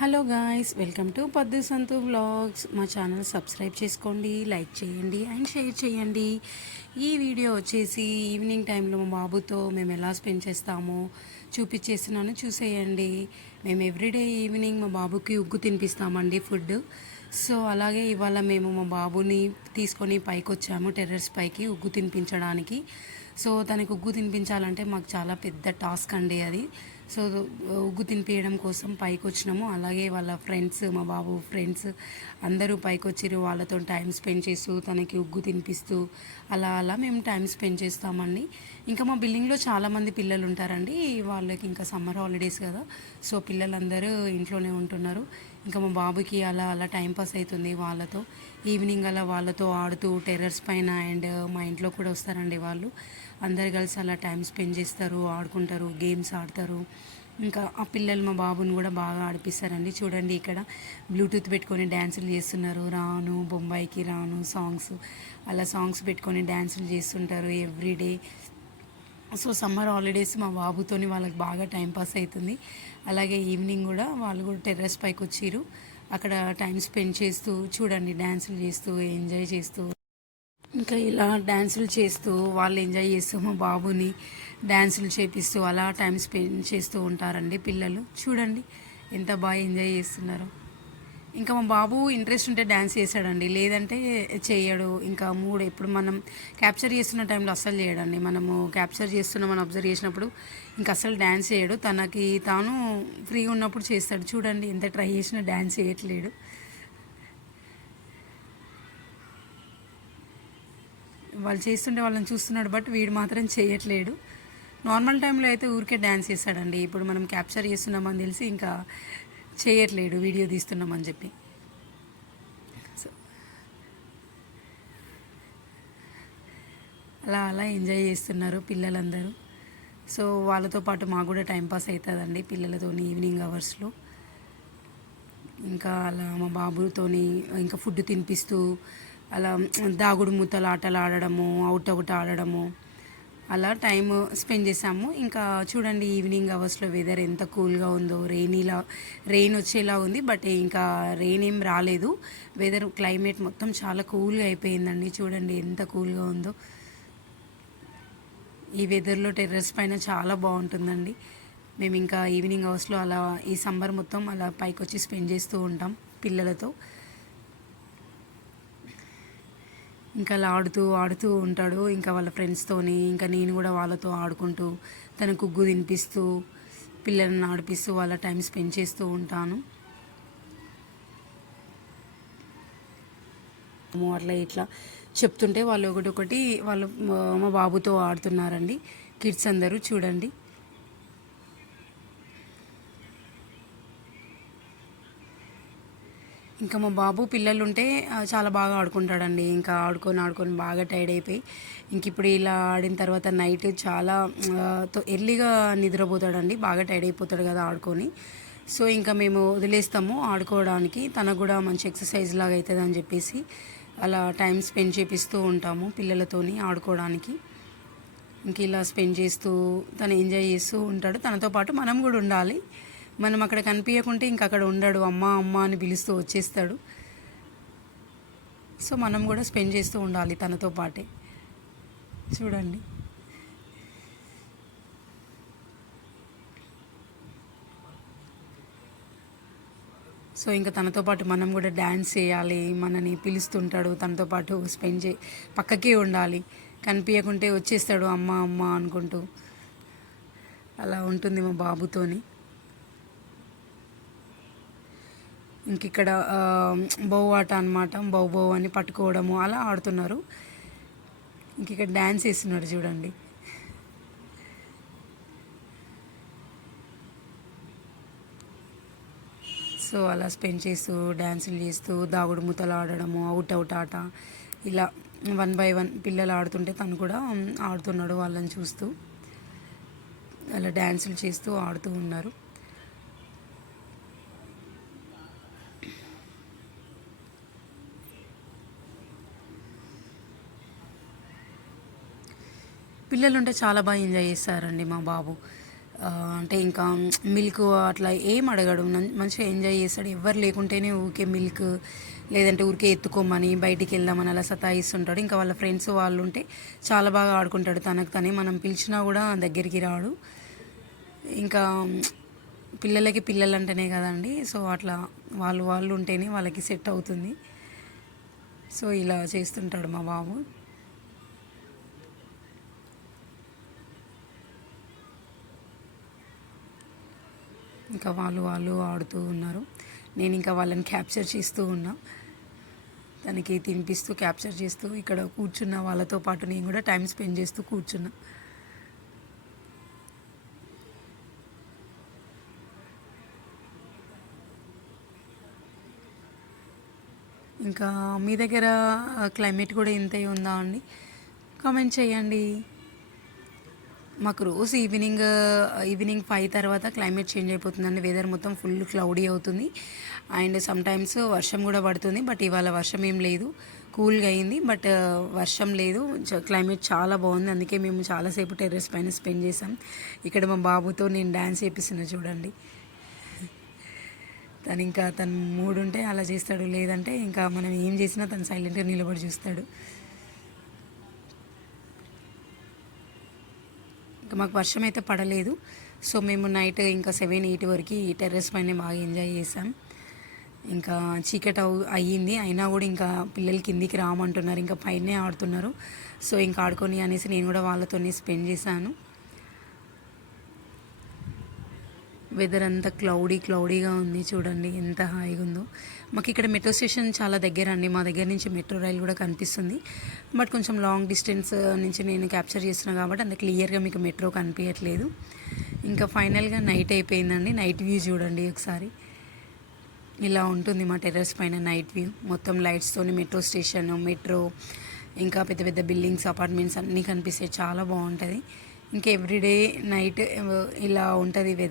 Hello guys, welcome to పద్దు సంతు vlogs. మా channel subscribe చేసుకోండి, లైక్ చేయండి అండ్ షేర్ చేయండి. ఈ వీడియో వచ్చేసి ఈవినింగ్ టైంలో మా బాబుతో మేము ఎలా స్పెండ్ చేస్తామో చూపించేస్తున్నాను, చూసేయండి. మేము ఎవ్రీడే ఈవినింగ్ మా బాబుకి ఉగ్గు తినిపిస్తామండి ఫుడ్. సో అలాగే ఇవాళ మేము మా బాబుని తీసుకొని పైకి వచ్చాము, టెర్రస్ పైకి ఉగ్గు తినిపించడానికి. సో తనకు ఉగ్గు తినిపించాలంటే మాకు చాలా పెద్ద టాస్క్ అండి అది. సో ఉగ్గు తినిపించడం కోసం పైకి వచ్చినాము. అలాగే వాళ్ళ ఫ్రెండ్స్, మా బాబు ఫ్రెండ్స్ అందరూ పైకి వచ్చిర్రు. వాళ్ళతో టైం స్పెండ్ చేస్తూ తనకి ఉగ్గు తినిపిస్తూ అలా అలా మేము టైం స్పెండ్ చేస్తామండి. ఇంకా మా బిల్డింగ్లో చాలామంది పిల్లలు ఉంటారండి. వాళ్ళకి ఇంకా సమ్మర్ హాలిడేస్ కదా, సో పిల్లలందరూ ఇంట్లోనే ఉంటున్నారు. ఇంకా మా బాబుకి అలా అలా టైంపాస్ అవుతుంది వాళ్ళతో. ఈవినింగ్ అలా వాళ్ళతో ఆడుతూ టెర్రస్ పైన, అండ్ మా ఇంట్లో కూడా వస్తారండి వాళ్ళు. అందరు కలిసి అలా టైం స్పెండ్ చేస్తారు, ఆడుకుంటారు, గేమ్స్ ఆడతారు. ఇంకా ఆ పిల్లలు మా బాబుని కూడా బాగా ఆడిపిస్తారండి. చూడండి ఇక్కడ బ్లూటూత్ పెట్టుకొని డ్యాన్సులు చేస్తున్నారు. రాను బొంబాయికి రాను సాంగ్స్, అలా సాంగ్స్ పెట్టుకొని డ్యాన్సులు చేస్తుంటారు ఎవ్రీడే. సో సమ్మర్ హాలిడేస్ మా బాబుతోని వాళ్ళకి బాగా టైంపాస్ అవుతుంది. అలాగే ఈవినింగ్ కూడా వాళ్ళు కూడా టెర్రస్ పైకి వచ్చిర్రు. అక్కడ టైం స్పెండ్ చేస్తూ చూడండి డ్యాన్సులు చేస్తూ ఎంజాయ్ చేస్తూ, ఇంకా ఇలా డ్యాన్సులు చేస్తూ వాళ్ళు ఎంజాయ్ చేస్తూ మా బాబుని డ్యాన్సులు చేపిస్తూ అలా టైం స్పెండ్ చేస్తూ ఉంటారండి పిల్లలు. చూడండి ఎంత బాగా ఎంజాయ్ చేస్తున్నారు. ఇంకా మా బాబు ఇంట్రెస్ట్ ఉంటే డ్యాన్స్ చేశాడండి, లేదంటే చేయడు. ఇంకా మూడు ఎప్పుడు మనం క్యాప్చర్ చేస్తున్న టైంలో అస్సలు చేయడండి. మనము క్యాప్చర్ చేస్తున్నామని అబ్జర్వ్ చేసినప్పుడు ఇంకా అస్సలు డ్యాన్స్ చేయడు. తనకి తాను ఫ్రీగా ఉన్నప్పుడు చేస్తాడు. చూడండి ఎంత ట్రై చేసినా డ్యాన్స్ చేయట్లేడు. వాళ్ళు చేస్తుంటే వాళ్ళని చూస్తున్నాడు, బట్ వీడు మాత్రం చేయట్లేడు. నార్మల్ టైంలో అయితే ఊరికే డ్యాన్స్ చేస్తాడండి. ఇప్పుడు మనం క్యాప్చర్ చేస్తున్నామని తెలిసి ఇంకా చేయట్లేడు, వీడియో తీస్తున్నామని చెప్పి. సో అలా అలా ఎంజాయ్ చేస్తున్నారు పిల్లలందరూ. సో వాళ్ళతో పాటు మాకు కూడా టైంపాస్ అవుతుందండి పిల్లలతో ఈవినింగ్ అవర్స్లో. ఇంకా అలా మా బాబుతోని ఇంకా ఫుడ్ తినిపిస్తూ అలా దాగుడు మూతల ఆటలు ఆడడము, అవుట్ అవుట్ ఆడడము, అలా టైం స్పెండ్ చేసాము. ఇంకా చూడండి ఈవినింగ్ అవర్స్లో వెదర్ ఎంత కూల్గా ఉందో. రెయిన్ వచ్చేలా ఉంది, బట్ ఇంకా రెయిన్ ఏం రాలేదు. వెదర్ క్లైమేట్ మొత్తం చాలా కూల్గా అయిపోయిందండి. చూడండి ఎంత కూల్గా ఉందో. ఈ వెదర్లో టెర్రస్ పైన చాలా బాగుంటుందండి. మేము ఇంకా ఈవినింగ్ అవర్స్లో అలా ఈ సమ్మర్ మొత్తం అలా పైకి వచ్చి స్పెండ్ చేస్తూ ఉంటాం పిల్లలతో. ఇంకా అలా ఆడుతూ ఆడుతూ ఉంటాడు ఇంకా వాళ్ళ ఫ్రెండ్స్తోని. ఇంకా నేను కూడా వాళ్ళతో ఆడుకుంటూ తనకు ఉగ్గు తినిపిస్తూ పిల్లల్ని ఆడిపిస్తూ వాళ్ళ టైం స్పెండ్ చేస్తూ ఉంటాను. అట్లా ఇట్లా చెప్తుంటే వాళ్ళు ఒకటి వాళ్ళు మా బాబుతో ఆడుతున్నారండి కిడ్స్ అందరూ. చూడండి ఇంకా మా బాబు పిల్లలు ఉంటే చాలా బాగా ఆడుకుంటాడండి. ఇంకా ఆడుకొని ఆడుకొని బాగా టైర్డ్ అయిపోయి ఇంక ఇప్పుడు ఇలా ఆడిన తర్వాత నైట్ చాలా ఎర్లీగా నిద్రపోతాడండి. బాగా టైర్డ్ అయిపోతాడు కదా ఆడుకొని. సో ఇంకా మేము వదిలేస్తాము ఆడుకోవడానికి, తనకు కూడా మంచి ఎక్సర్సైజ్ లాగా అవుతుంది అని చెప్పేసి అలా టైం స్పెండ్ చేపిస్తూ ఉంటాము పిల్లలతోని ఆడుకోవడానికి. ఇంక ఇలా స్పెండ్ చేస్తూ తను ఎంజాయ్ చేస్తూ ఉంటాడు. తనతో పాటు మనం కూడా ఉండాలి. మనం అక్కడ కనిపించకుంటే ఇంక అక్కడ ఉండడు, అమ్మ అమ్మ అని పిలుస్తూ వచ్చేస్తాడు. సో మనం కూడా స్పెండ్ చేస్తూ ఉండాలి తనతో పాటే. చూడండి సో ఇంకా తనతో పాటు మనం కూడా డ్యాన్స్ చేయాలి. మనని పిలుస్తుంటాడు, తనతో పాటు పక్కకే ఉండాలి. కనిపించకుంటే వచ్చేస్తాడు అమ్మ అమ్మ అనుకుంటూ. అలా ఉంటుంది మా బాబుతోని. ఇంక ఇక్కడ బౌ ఆట అనమాట, బౌ అని పట్టుకోవడము అలా ఆడుతున్నారు. ఇంక ఇక్కడ డ్యాన్స్ వేస్తున్నాడు చూడండి. సో అలా స్పెండ్ చేస్తూ డ్యాన్సులు చేస్తూ దాగుడు మూతలు ఆడడము, అవుట్ అవుట్ ఆట, ఇలా 1 by 1 పిల్లలు ఆడుతుంటే తను కూడా ఆడుతున్నాడు వాళ్ళని చూస్తూ. అలా డ్యాన్సులు చేస్తూ ఆడుతూ ఉన్నారు. పిల్లలు ఉంటే చాలా బాగా ఎంజాయ్ చేస్తారండి మా బాబు. అంటే ఇంకా మిల్క్ అట్లా ఏం అడగడు, మంచిగా ఎంజాయ్ చేస్తాడు. ఎవరు లేకుంటేనే ఊరికే మిల్క్, లేదంటే ఊరికే ఎత్తుకోమని బయటికి వెళ్దామని అలా సతాయిస్తుంటాడు. ఇంకా వాళ్ళ ఫ్రెండ్స్ వాళ్ళు ఉంటే చాలా బాగా ఆడుకుంటాడు తనకు తనే. మనం పిలిచినా కూడా దగ్గరికి రాడు. ఇంకా పిల్లలకి పిల్లలు అంటేనే కదండి, సో అట్లా వాళ్ళు వాళ్ళు ఉంటేనే వాళ్ళకి సెట్ అవుతుంది. సో ఇలా చేస్తుంటాడు మా బాబు. ఇంకా వాళ్ళు వాళ్ళు ఆడుతూ ఉన్నారు. నేను ఇంకా వాళ్ళని క్యాప్చర్ చేస్తూ ఉన్నా, తనకి తినిపిస్తూ క్యాప్చర్ చేస్తూ ఇక్కడ కూర్చున్న వాళ్ళతో పాటు నేను కూడా టైం స్పెండ్ చేస్తూ కూర్చున్నా. ఇంకా మీ దగ్గర క్లైమేట్ కూడా ఇంతే ఉందా అండి? కామెంట్ చేయండి. మాకు రోజు ఈవినింగ్ 5 తర్వాత క్లైమేట్ చేంజ్ అయిపోతుందండి. వెదర్ మొత్తం ఫుల్ క్లౌడీ అవుతుంది అండ్ సమ్ టైమ్స్ వర్షం కూడా పడుతుంది. బట్ ఇవాళ వర్షం ఏం లేదు, కూల్గా అయింది. బట్ వర్షం లేదు, క్లైమేట్ చాలా బాగుంది. అందుకే మేము చాలాసేపు టెర్రస్ పైన స్పెండ్ చేసాం. ఇక్కడ మా బాబుతో నేను డ్యాన్స్ చేపిస్తున్నా చూడండి. తను మూడు ఉంటే అలా చేస్తాడు, లేదంటే ఇంకా మనం ఏం చేసినా తను సైలెంట్గా నిలబడి చూస్తాడు. ఇంకా మాకు వర్షం అయితే పడలేదు. సో మేము నైట్ ఇంకా 7-8 వరకు ఈ టెర్రస్ పైన బాగా ఎంజాయ్ చేసాం. ఇంకా చీకటి అయ్యింది అయినా కూడా ఇంకా పిల్లలు కిందికి రామంటున్నారు, ఇంకా పైనే ఆడుతున్నారు. సో ఇంకా ఆడుకొని అనేసి నేను కూడా వాళ్ళతోనే స్పెండ్ చేశాను. వెదర్ అంతా క్లౌడీగా ఉంది చూడండి, ఎంత హాయిగా ఉందో. మాకు ఇక్కడ మెట్రో స్టేషన్ చాలా దగ్గర అండి, మా దగ్గర నుంచి మెట్రో రైలు కూడా కనిపిస్తుంది. బట్ కొంచెం లాంగ్ డిస్టెన్స్ నుంచి నేను క్యాప్చర్ చేస్తున్నాను కాబట్టి అంత క్లియర్గా మీకు మెట్రో కనిపించట్లేదు. ఇంకా ఫైనల్గా నైట్ అయిపోయిందండి. నైట్ వ్యూ చూడండి ఒకసారి, ఇలా ఉంటుంది మా టెర్రస్ పైన నైట్ వ్యూ. మొత్తం లైట్స్తోని మెట్రో స్టేషన్, మెట్రో, ఇంకా పెద్ద పెద్ద బిల్డింగ్స్, అపార్ట్మెంట్స్ అన్నీ కనిపిస్తాయి. చాలా బాగుంటుంది. ఇంకా ఎవ్రీడే నైట్ ఇలా ఉంటుంది వెదర్.